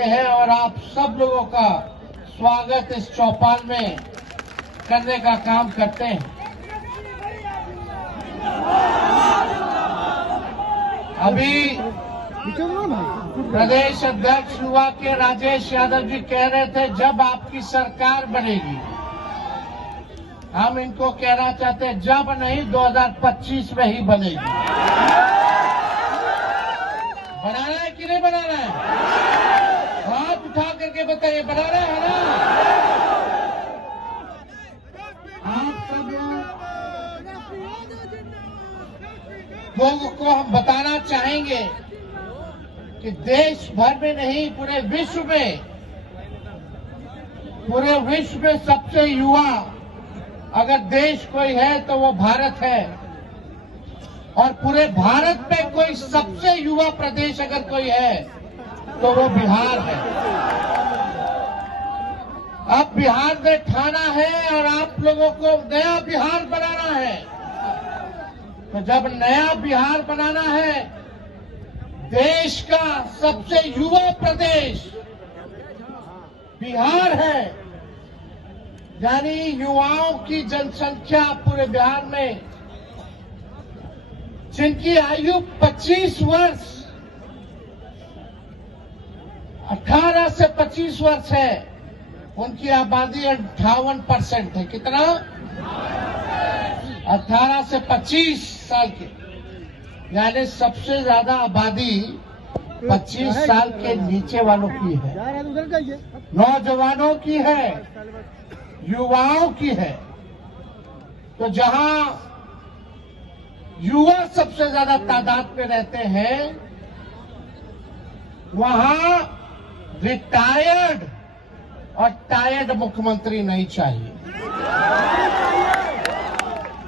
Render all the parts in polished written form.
करते हैं और आप सब लोगों का स्वागत इस चौपाल में करने का काम करते हैं। अभी प्रदेश अध्यक्ष युवा के राजेश यादव जी कह रहे थे जब आपकी सरकार बनेगी, हम इनको कहना चाहते हैं जब नहीं 2025 में ही बनेगी। बनाना है कि नहीं बनाना है? हाथ उठा करके बताइए, बनाना है ना? आप सब लोगों को हम बताना चाहेंगे कि देश भर में नहीं पूरे विश्व में सबसे युवा अगर देश कोई है तो वो भारत है, और पूरे भारत में कोई सबसे युवा प्रदेश अगर कोई है तो वो बिहार है। अब बिहार में ठाना है और आप लोगों को नया बिहार बनाना है। तो जब नया बिहार बनाना है, देश का सबसे युवा प्रदेश बिहार है, यानी युवाओं की जनसंख्या पूरे बिहार में जिनकी आयु 25 वर्ष 18 से 25 वर्ष है, उनकी आबादी 58% है। कितना? 18 से 25 साल के, यानी सबसे ज्यादा आबादी 25 साल के नीचे वालों की है, नौजवानों की है, युवाओं की है। तो जहां युवा सबसे ज्यादा तादाद में रहते हैं, वहां रिटायर्ड और टायर्ड मुख्यमंत्री नहीं चाहिए।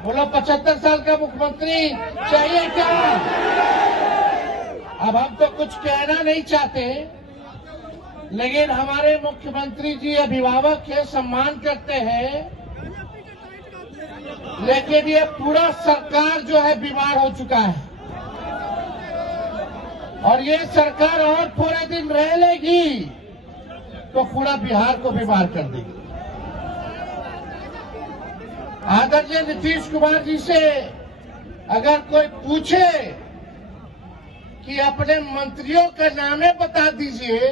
बोलो 75 साल का मुख्यमंत्री चाहिए क्या? अब हम तो कुछ कहना नहीं चाहते, लेकिन हमारे मुख्यमंत्री जी अभिभावक के सम्मान करते हैं, लेकिन ये पूरा सरकार जो है बीमार हो चुका है और ये सरकार और थोड़े दिन रह लेगी तो पूरा बिहार को बीमार कर देगी। आदरणीय नीतीश कुमार जी से अगर कोई पूछे कि अपने मंत्रियों का नामे बता दीजिए,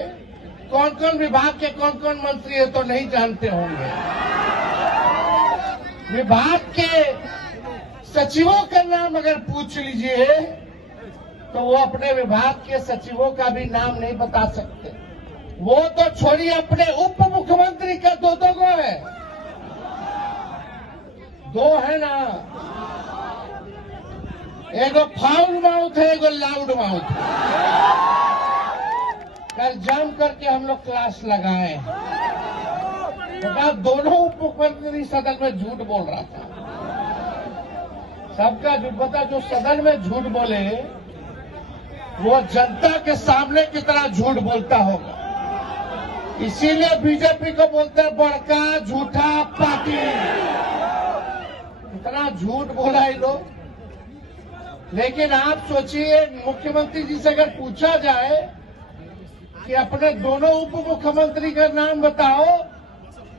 कौन कौन विभाग के कौन कौन मंत्री है, तो नहीं जानते होंगे। विभाग के सचिवों का नाम अगर पूछ लीजिए तो वो अपने विभाग के सचिवों का भी नाम नहीं बता सकते। वो तो छोड़िए, अपने उप मुख्यमंत्री का दो गो है, दो है ना, एगो फाउल माउथ है, एगो लाउड माउथ है। कल जम करके हम लोग क्लास लगाए, तो दोनों उप मुख्यमंत्री सदन में झूठ बोल रहा था। सबका झूठ बता, जो सदन में झूठ बोले वो जनता के सामने कितना झूठ बोलता होगा। इसीलिए बीजेपी को बोलते हैं बड़का झूठा पार्टी। इतना झूठ बोला ये लोग। लेकिन आप सोचिए, मुख्यमंत्री जी से अगर पूछा जाए कि अपने दोनों उप मुख्यमंत्री का नाम बताओ,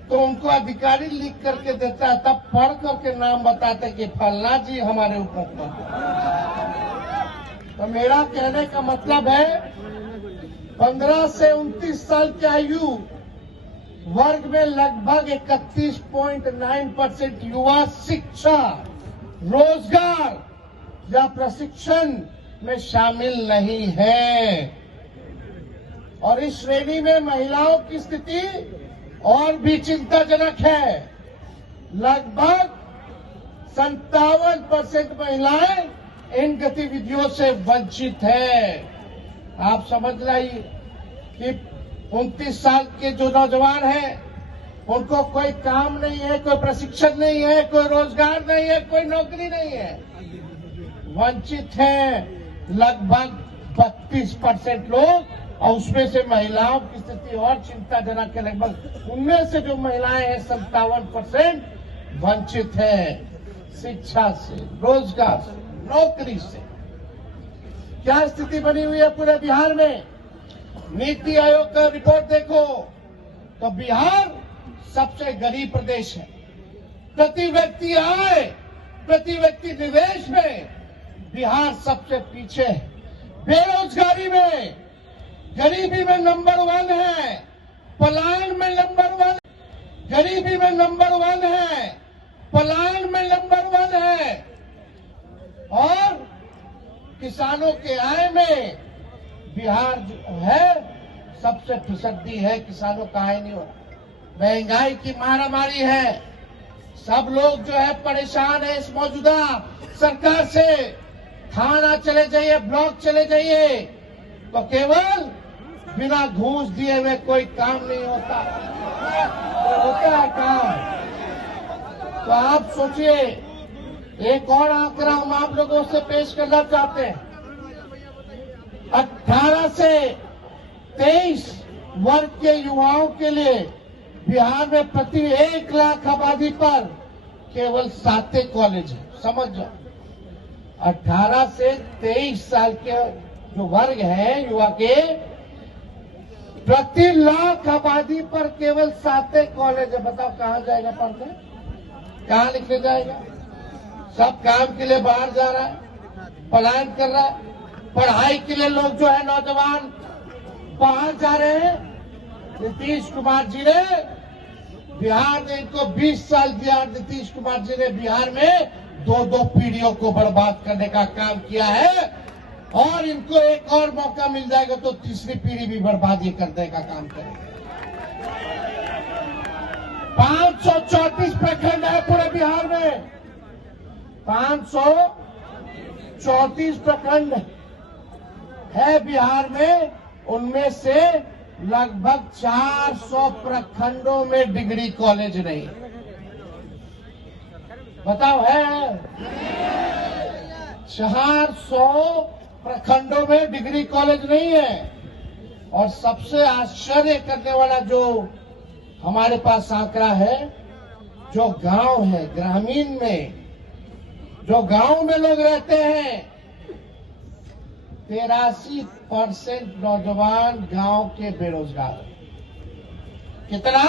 तो उनको अधिकारी लिख करके देता है, तब पढ़ करके नाम बताते कि फलना जी हमारे उप मुख्यमंत्री। तो मेरा कहने का मतलब है 15 से 29 साल की आयु वर्ग में लगभग 31.9% युवा शिक्षा, रोजगार या प्रशिक्षण में शामिल नहीं है। और इस श्रेणी में महिलाओं की स्थिति और भी चिंताजनक है। लगभग 57% महिलाएं इन गतिविधियों से वंचित है। आप समझ लाइए कि 29 साल के जो नौजवान हैं, उनको कोई काम नहीं है, कोई प्रशिक्षण नहीं है, कोई रोजगार नहीं है, कोई नौकरी नहीं है, वंचित हैं लगभग 32% लोग। और उसमें से महिलाओं की स्थिति और चिंताजनक है। लगभग उनमें से जो महिलाएं हैं 57% वंचित है शिक्षा से, रोजगार से, नौकरी से। क्या स्थिति बनी हुई है पूरे बिहार में? नीति आयोग का रिपोर्ट देखो तो बिहार सबसे गरीब प्रदेश है। प्रति व्यक्ति आय, प्रति व्यक्ति निवेश में बिहार सबसे पीछे है। बेरोजगारी में, गरीबी में नंबर 1 है, पलायन में नंबर 1, गरीबी में नंबर 1 है, पलायन में नंबर 1 है, और किसानों के आय में बिहार जो है सबसे फिसड्डी है। किसानों का आय नहीं हो रहा। महंगाई की मारामारी है। सब लोग जो है परेशान है इस मौजूदा सरकार से। थाना चले जाइए, ब्लॉक चले जाइए, तो केवल बिना घूस दिए हुए कोई काम नहीं होता। होता है काम। तो आप सोचिए, एक और आंकड़ा हम आप लोगों से पेश करना चाहते हैं। 18 से 23 वर्ग के युवाओं के लिए बिहार में प्रति 1 लाख आबादी पर केवल 7 कॉलेज है। समझ जाओ, 18 से 23 साल के जो वर्ग है युवा के, प्रति लाख आबादी पर केवल 7 कॉलेज है। बताओ कहां जाएगा पढ़ने, कहां लिखने जाएगा? सब काम के लिए बाहर जा रहा है, पलायन कर रहा है। पढ़ाई के लिए लोग जो है नौजवान बाहर जा रहे हैं। नीतीश कुमार जी ने बिहार में इनको 20 साल दिया। नीतीश कुमार जी ने बिहार में 2 पीढ़ियों को बर्बाद करने का काम किया है, और इनको एक और मौका मिल जाएगा तो तीसरी पीढ़ी भी बर्बादी करने का काम करेगा। 534 प्रखंड है पूरे बिहार में, 534 प्रखंड है बिहार में। उनमें से लगभग 400 प्रखंडों में डिग्री कॉलेज नहीं। बताओ है? 400 प्रखंडों में डिग्री कॉलेज नहीं है। और सबसे आश्चर्य करने वाला जो हमारे पास आंकड़ा है, जो गांव है, ग्रामीण में जो गांव में लोग रहते हैं, 83% नौजवान गांव के बेरोजगार हैं। कितना?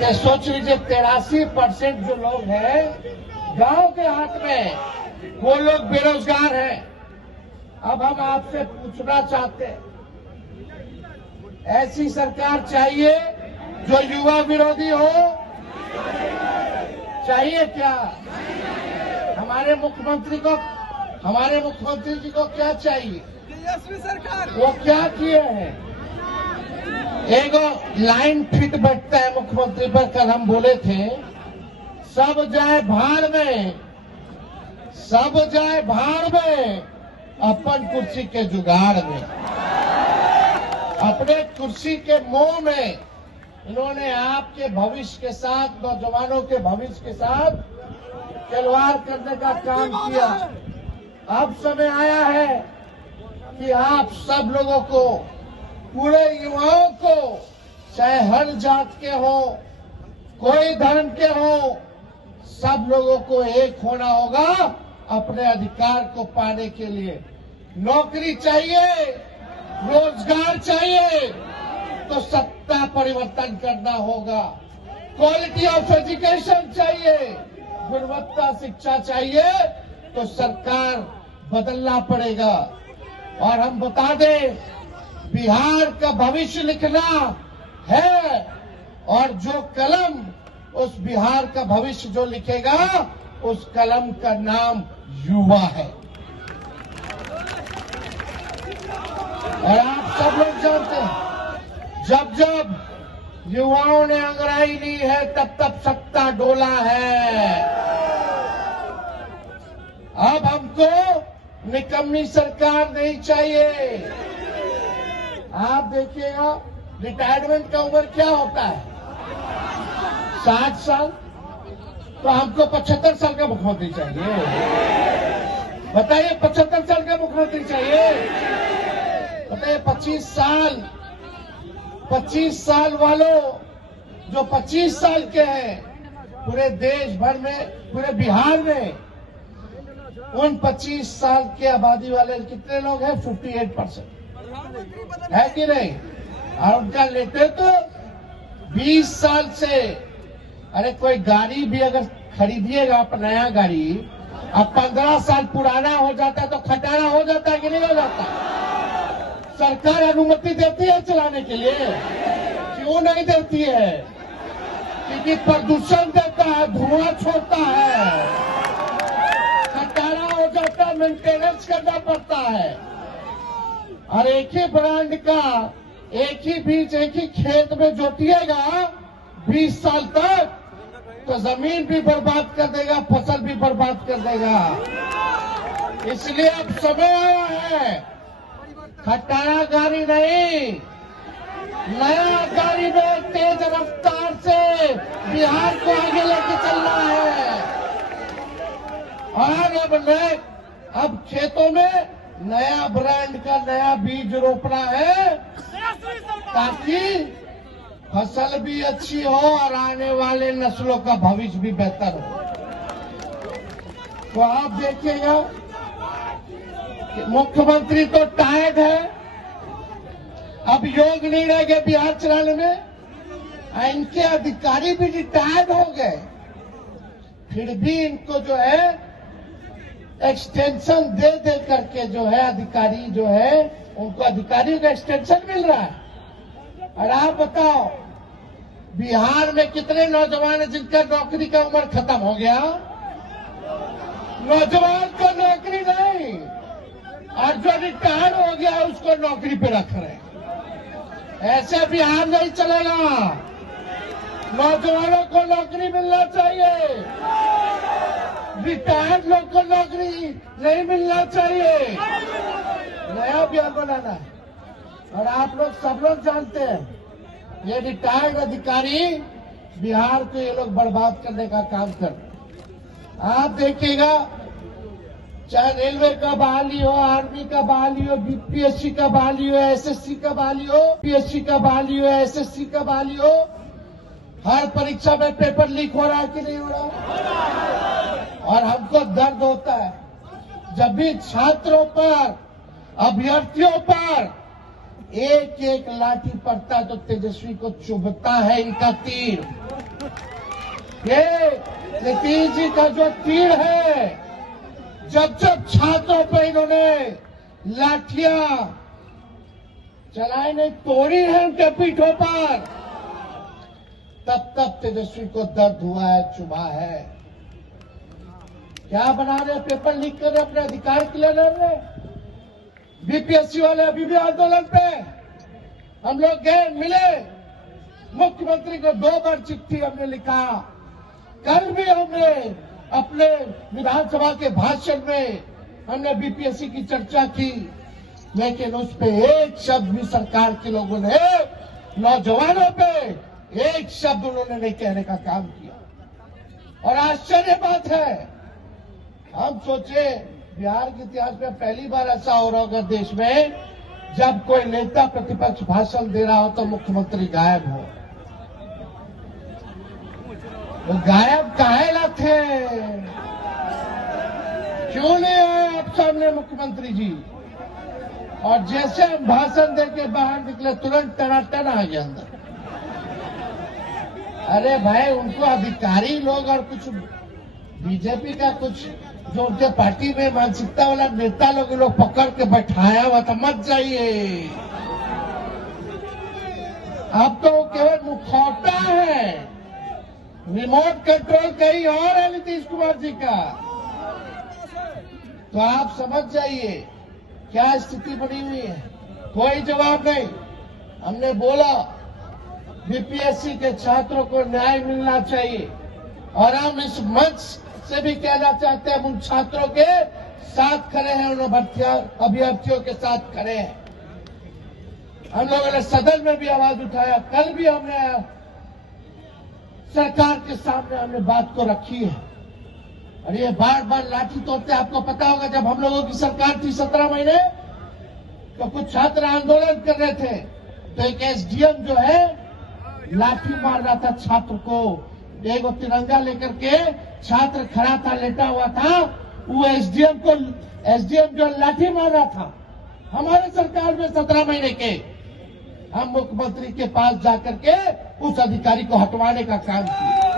ये सोच लीजिए, 83% जो लोग हैं गांव के हाथ में, वो लोग बेरोजगार हैं। अब हम आपसे पूछना चाहते हैं, ऐसी सरकार चाहिए जो युवा विरोधी हो? चाहिए क्या? हमारे मुख्यमंत्री जी को क्या चाहिए? तेजस्वी सरकार। वो क्या किए हैं? एक लाइन फिट बैठता है मुख्यमंत्री पर। कल हम बोले थे, सब जाए भाड़ में, सब जाए भाड़ में, अपन कुर्सी के जुगाड़ में। अपने कुर्सी के मोह में इन्होंने आपके भविष्य के साथ, नौजवानों के भविष्य के साथ खिलवाड़ करने का काम किया। अब समय आया है कि आप सब लोगों को, पूरे युवाओं को, चाहे हर जात के हो, कोई धर्म के हो, सब लोगों को एक होना होगा अपने अधिकार को पाने के लिए। नौकरी चाहिए, रोजगार चाहिए तो सत्ता परिवर्तन करना होगा। क्वालिटी ऑफ एजुकेशन चाहिए, गुणवत्ता शिक्षा चाहिए तो सरकार बदलना पड़ेगा। और हम बता दें, बिहार का भविष्य लिखना है, और जो कलम उस बिहार का भविष्य जो लिखेगा, उस कलम का नाम युवा है। और आप सब लोग जानते हैं, जब जब युवाओं ने अंगड़ाई ली है, तब तब सत्ता डोला है। अब हमको निकम्मी सरकार नहीं चाहिए। आप देखिएगा, रिटायरमेंट का उम्र क्या होता है? 60 साल। तो हमको 75 साल का मुख्यमंत्री चाहिए। बताइए, 75 साल का मुख्यमंत्री चाहिए? बताइए, 25 साल वालों, जो 25 साल के हैं, पूरे देश भर में, पूरे बिहार में उन 25 साल के आबादी वाले कितने लोग हैं? 58%। है कि नहीं? और उनका लेते तो 20 साल से, अरे कोई गाड़ी भी अगर खरीदिएगा आप नया गाड़ी, अब 15 साल पुराना हो जाता है तो खटारा हो जाता है कि नहीं हो जाता? सरकार अनुमति देती है चलाने के लिए? क्यों नहीं देती है? क्योंकि प्रदूषण देता है, धुआं छोड़ता है, खटारा हो जाता है, मेंटेनेंस करना पड़ता है। और एक ही ब्रांड का एक ही बीज एक ही खेत में जोतिएगा 20 साल तक तो जमीन भी बर्बाद कर देगा, फसल भी बर्बाद कर देगा। इसलिए अब समय आया है, खटारा गाड़ी नहीं, नया गाड़ी में तेज रफ्तार से बिहार को आगे लेके चलना है। और अब खेतों में नया ब्रांड का नया बीज रोपना है ताकि फसल भी अच्छी हो और आने वाले नस्लों का भविष्य भी बेहतर हो। तो आप देखिएगा कि मुख्यमंत्री तो टायर्ड है, अब योग नहीं रह गए बिहार चलाने में, इनके अधिकारी भी रिटायर्ड हो गए, फिर भी इनको जो है एक्सटेंशन दे दे करके जो है अधिकारी जो है उनको अधिकारियों का एक्सटेंशन मिल रहा है। और आप बताओ बिहार में कितने नौजवान हैं जिनका नौकरी का उम्र खत्म हो गया? नौजवान को नौकरी नहीं, और जो रिटायर हो गया उसको नौकरी पे रख रहे हैं। ऐसे बिहार नहीं चलेगा, नौजवानों को नौकरी मिलना चाहिए, रिटायर्ड लोग को नौकरी नहीं मिलना चाहिए। नया बिहार बनाना है। और आप लोग सब लोग जानते हैं ये रिटायर्ड अधिकारी बिहार को ये लोग बर्बाद करने का काम कर रहे हैं। आप देखिएगा चाहे रेलवे का बहाली हो, आर्मी का बहाली हो, बीपीएससी का बहाली हो, एसएससी का बहाली हो, पीएससी का बहाली हो, एसएससी का बहाली हो, हर परीक्षा में पेपर लीक हो रहा है कि नहीं हो रहा? और हमको दर्द होता है जब भी छात्रों पर, अभ्यर्थियों पर एक एक लाठी पड़ता है तो तेजस्वी को चुभता है इनका तीर। ये नीतीश जी का जो तीर है, जब जब छात्रों पर इन्होंने लाठियां चलाई नहीं, तोड़ी है उनके पीठों पर, तब तब तेजस्वी को दर्द हुआ है, चुभा है। क्या बना रहे? पेपर लीक कर रहे, अपने अधिकार के लिए लड़ रहे। बीपीएससी वाले अभी भी आंदोलन पे। हम लोग गए, मिले मुख्यमंत्री को, 2 बार चिट्ठी हमने लिखा। कल भी हमने अपने विधानसभा के भाषण में हमने बीपीएससी की चर्चा की, लेकिन उस पे एक शब्द भी सरकार के लोगों ने, नौजवानों पे एक शब्द उन्होंने नहीं कहने का काम किया। और आश्चर्य बात है, हम सोचे बिहार के इतिहास में पहली बार ऐसा हो रहा होगा देश में, जब कोई नेता प्रतिपक्ष भाषण दे रहा हो तो मुख्यमंत्री गायब हो। वो गायब काहे ला थे? क्यों नहीं आए आप सामने मुख्यमंत्री जी? और जैसे हम भाषण दे के बाहर निकले तुरंत टनाटन आ गया अंदर। अरे भाई, उनको अधिकारी लोग और कुछ बीजेपी का कुछ जो उनके पार्टी में मानसिकता वाला नेता लोग पकड़ के बैठाया हुआ था, मत जाइए। अब तो केवल मुखौटा है, रिमोट कंट्रोल कहीं और है नीतीश कुमार जी का। तो आप समझ जाइए क्या स्थिति बनी हुई है। कोई जवाब नहीं। हमने बोला बीपीएससी के छात्रों को न्याय मिलना चाहिए, और हम इस मंच से भी कहना चाहते हैं, उन छात्रों के साथ खड़े हैं, उन अभ्यर्थियों के साथ खड़े हैं। हम लोगों ने सदन में भी आवाज उठाया, कल भी हमने सरकार के सामने हमने बात को रखी है। और ये बार बार लाठी तोड़ते, आपको पता होगा जब हम लोगों की सरकार थी 17 महीने, तो कुछ छात्र आंदोलन कर रहे थे, तो एक एसडीएम जो है लाठी मार रहा था छात्र को। एक तिरंगा लेकर के छात्र खड़ा था, लेटा हुआ था, वो एसडीएम जो लाठी मार रहा था। हमारे सरकार में 17 महीने के हम मुख्यमंत्री के पास जाकर के उस अधिकारी को हटवाने का काम किया।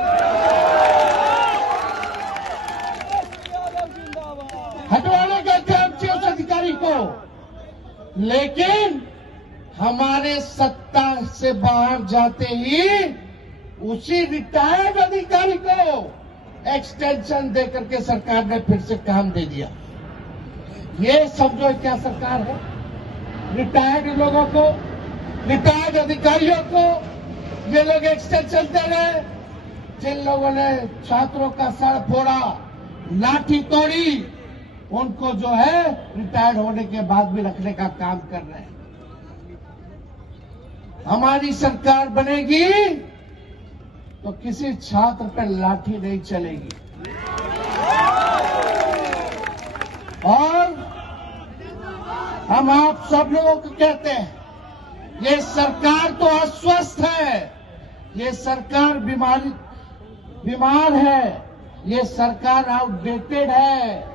हटवाने का काम किया उस अधिकारी को, लेकिन हमारे सत्ता से बाहर जाते ही उसी रिटायर्ड अधिकारी को एक्सटेंशन देकर के सरकार ने फिर से काम दे दिया। ये समझो क्या सरकार है? रिटायर्ड लोगों को, रिटायर्ड अधिकारियों को ये लोग एक्सटेंशन दे रहे हैं। जिन लोगों ने छात्रों का सर फोड़ा, लाठी तोड़ी, उनको जो है रिटायर्ड होने के बाद भी रखने का काम कर रहे हैं। हमारी सरकार बनेगी तो किसी छात्र पर लाठी नहीं चलेगी। और हम आप सब लोगों को कहते हैं, ये सरकार तो अस्वस्थ है, ये सरकार बीमार है, ये सरकार आउटडेटेड है,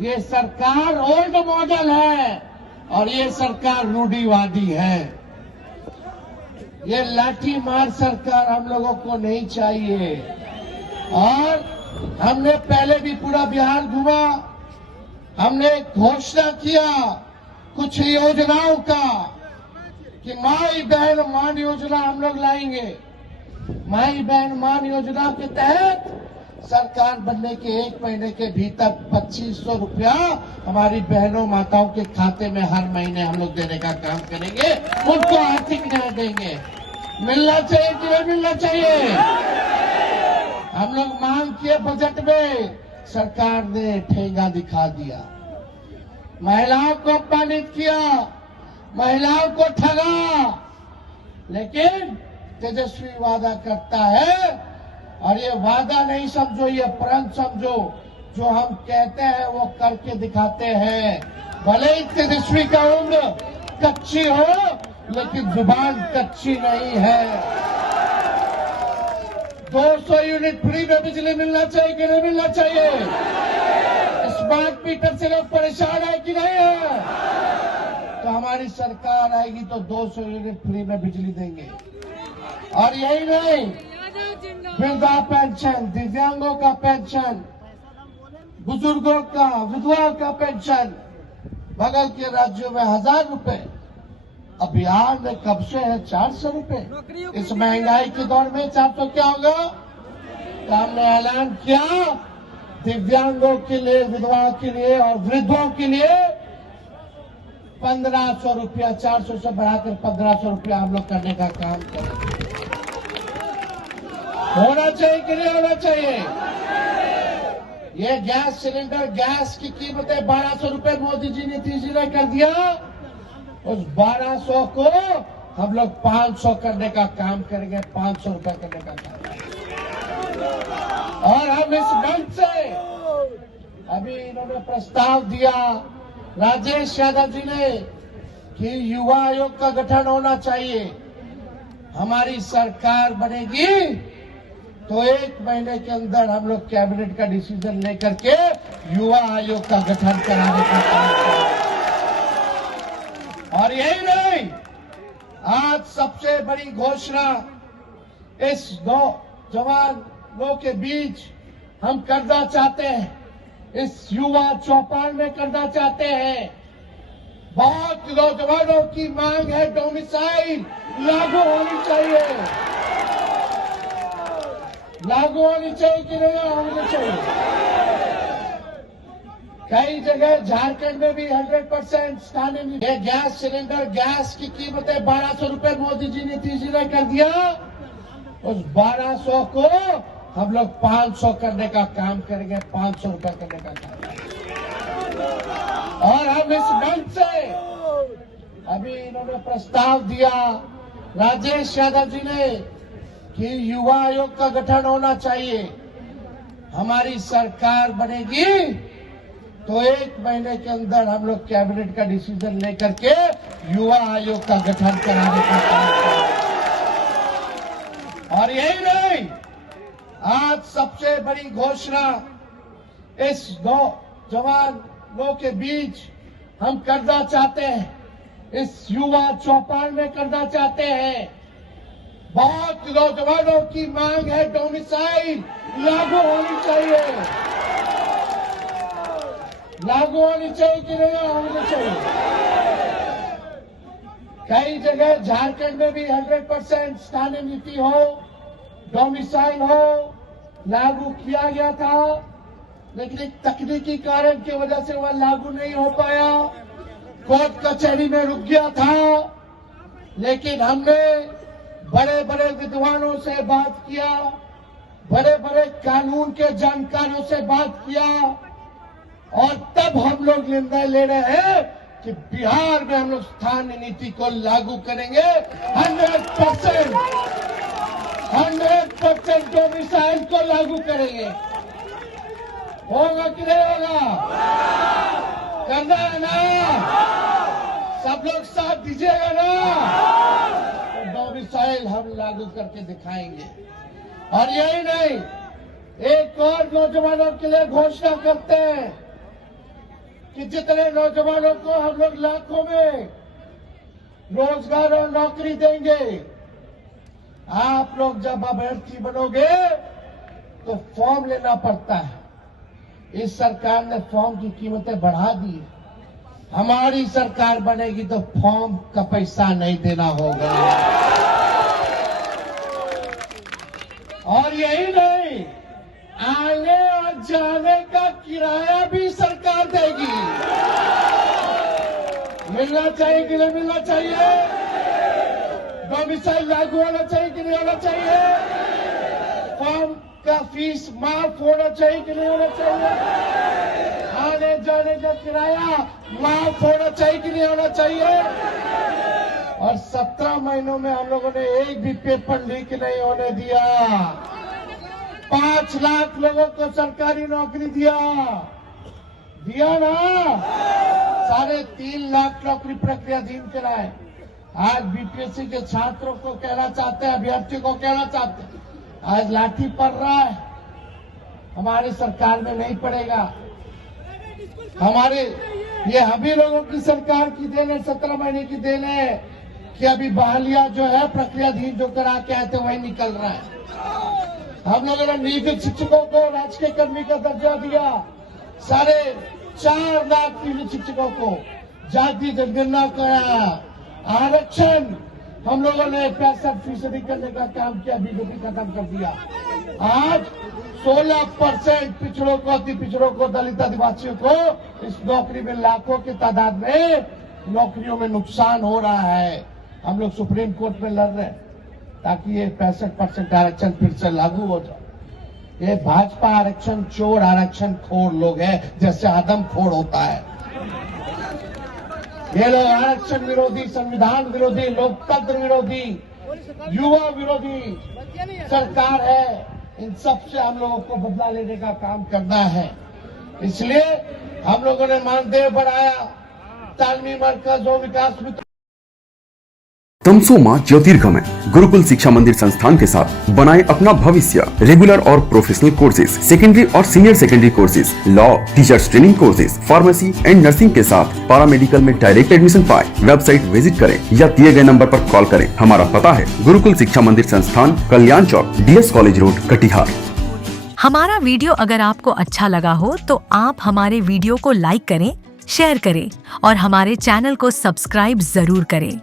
ये सरकार ओल्ड मॉडल है और ये सरकार रूढ़िवादी है। ये लाठी मार सरकार हम लोगों को नहीं चाहिए। और हमने पहले भी पूरा बिहार घुमा, हमने घोषणा किया कुछ योजनाओं का कि माई बहन मान योजना हम लोग लाएंगे। माई बहन मान योजना के तहत सरकार बनने के 1 महीने के भीतर 2500 रुपया हमारी बहनों माताओं के खाते में हर महीने हम लोग देने का काम करेंगे, उनको आर्थिक न्याय देंगे। मिलना चाहिए कि नहीं मिलना चाहिए? हम लोग मांग किए बजट में, सरकार ने ठेंगा दिखा दिया, महिलाओं को अपमानित किया, महिलाओं को ठगा। लेकिन तेजस्वी वादा करता है, और ये वादा नहीं समझो, ये प्रण समझो, जो हम कहते हैं वो करके दिखाते हैं। भले ही तेजस्वी का उम्र कच्ची हो, लेकिन जुबान कच्ची नहीं है। 200 यूनिट फ्री में बिजली मिलना चाहिए कि नहीं मिलना चाहिए? स्मार्ट मीटर से लोग परेशान है कि नहीं है? तो हमारी सरकार आएगी तो 200 यूनिट फ्री में बिजली देंगे। और यही नहीं, वृद्धा पेंशन, दिव्यांगों का पेंशन, बुजुर्गों का, विधवाओं का पेंशन बगल के राज्यों में 1000 रुपए, अब बिहार में कब से है 400 रुपए। इस महंगाई के दौर में 400 क्या होगा? तो हमने ऐलान किया दिव्यांगों के लिए, विधवाओं के लिए और वृद्धों के लिए 1500 रुपया, 400 से बढ़ाकर 1500 रुपया हम लोग करने का काम करेंगे। होना चाहिए कि नहीं होना चाहिए? ये गैस सिलेंडर, गैस की कीमतें 1200 रुपए मोदी जी ने तीसरे कर दिया, उस 1200 को हम लोग 500 करने का काम करेंगे, 500 रुपए करने का काम करेंगे। और हम इस मंच से अभी इन्होंने प्रस्ताव दिया राजेश यादव जी ने कि युवा आयोग का गठन होना चाहिए। हमारी सरकार बनेगी तो 1 महीने के अंदर हम लोग कैबिनेट का डिसीजन लेकर के युवा आयोग का गठन कराने का काम करेंगे। और यही नहीं, आज सबसे बड़ी घोषणा इस नौजवानों के बीच हम करना चाहते हैं, इस युवा चौपाल में करना चाहते हैं। बहुत नौजवानों की मांग है डोमिसाइल लागू होनी चाहिए। लागू होनी चाहिए कि नहीं होनी चाहिए? कई जगह झारखंड में भी 100% स्थानीय। ये गैस सिलेंडर, गैस की कीमतें 1200 रुपए मोदी जी ने तीसरे कर दिया, उस 1200 को हम लोग 500 करने का काम करेंगे, 500 रुपए करने का काम करेंगे। और हम इस मंच से अभी इन्होंने प्रस्ताव दिया राजेश यादव जी ने कि युवा आयोग का गठन होना चाहिए। हमारी सरकार बनेगी तो 1 महीने के अंदर हम लोग कैबिनेट का डिसीजन लेकर के युवा आयोग का गठन कराने का काम करेंगे। और यही नहीं, आज सबसे बड़ी घोषणा इस नौजवानों के बीच हम करना चाहते हैं, इस युवा चौपाल में करना चाहते हैं। बहुत नौजवानों की मांग है, डोमिसाइल लागू होनी चाहिए। लागू होनी चाहिए कि नहीं होनी चाहिए? कई जगह झारखंड में भी 100% स्थानीय नीति हो, डोमिसाइल हो, लागू किया गया था, लेकिन एक तकनीकी कारण की वजह से वह लागू नहीं हो पाया, कोर्ट कचहरी में रुक गया था। लेकिन हमने बड़े बड़े विद्वानों से बात किया, बड़े बड़े कानून के जानकारों से बात किया, और तब हम लोग निर्णय ले रहे हैं कि बिहार में हम लोग स्थानीय नीति को लागू करेंगे। 100% डोमिसाइल को लागू करेंगे। होगा कि नहीं होगा? करना है ना? सब लोग साथ दीजिएगा ना? तो डोमिसाइल हम लागू करके दिखाएंगे। और यही नहीं, एक और नौजवानों के लिए घोषणा करते हैं कि जितने नौजवानों को हम लोग लाखों में रोजगार और नौकरी देंगे, आप लोग जब अभ्यर्थी बनोगे तो फॉर्म लेना पड़ता है। इस सरकार ने फॉर्म की कीमतें बढ़ा दी। हमारी सरकार बनेगी तो फॉर्म का पैसा नहीं देना होगा। और यही नहीं, आने और जाने का किराया भी सरकार देगी। मिलना चाहिए कि नहीं मिलना चाहिए? डोमिसाइल लागू होना चाहिए कि नहीं होना चाहिए? फॉर्म का फीस माफ होना चाहिए कि नहीं होना चाहिए? आने जाने का किराया माफ होना चाहिए कि नहीं होना चाहिए? और 17 महीनों में हम लोगों ने एक भी पेपर लीक नहीं होने दिया। 5 लाख लोगों को सरकारी नौकरी दिया ना? 3.5 लाख नौकरी प्रक्रियाधीन कराए। आज बीपीएससी के छात्रों को कहना चाहते हैं, अभ्यर्थियों को कहना चाहते हैं, आज लाठी पड़ रहा है, हमारी सरकार में नहीं पड़ेगा। हमारे ये हम ही लोगों की सरकार की देन है, 17 महीने की देन है कि अभी बहालियां जो है प्रक्रियाधीन जो करा के आए थे वही निकल रहा है। हम लोगों ने नियोजित शिक्षकों को राजकीय कर्मी का दर्जा दिया। 4.5 लाख नियोजित शिक्षकों को जाति जनगणना कराया। आरक्षण हम लोगों ने 65% करने का काम किया, बीजेपी खत्म कर दिया। आज 16% पिछड़ों को, अति पिछड़ों को, दलित आदिवासियों को इस नौकरी में लाखों की तादाद में नौकरियों में नुकसान हो रहा है। हम लोग सुप्रीम कोर्ट में लड़ रहे हैं ताकि ये 65% आरक्षण फिर से लागू हो जाए। ये भाजपा आरक्षण चोर, आरक्षण खोर लोग हैं, जैसे आदमखोर होता है। ये लोग आरक्षण विरोधी, संविधान विरोधी, लोकतंत्र विरोधी, युवा विरोधी सरकार है। इन सब से हम लोगों को बदला लेने का काम करना है। इसलिए हम लोगों ने मानदेय बढ़ाया, तालमी मरकज और विकास मित्र। तमसोमा ज्योतिर्गमय गुरुकुल शिक्षा मंदिर संस्थान के साथ बनाए अपना भविष्य। रेगुलर और प्रोफेशनल कोर्सेज, सेकेंडरी और senior secondary courses, law, teachers training courses, pharmacy and nursing के साथ पैरामेडिकल में डायरेक्ट एडमिशन पाए। वेबसाइट विजिट करें या दिए गए नंबर पर कॉल करें। हमारा पता है गुरुकुल शिक्षा मंदिर संस्थान, कल्याण चौक, DS कॉलेज रोड, कटिहार। हमारा वीडियो अगर आपको अच्छा लगा हो तो आप हमारे वीडियो को लाइक करें, शेयर करें और हमारे चैनल को सब्सक्राइब जरूर करें।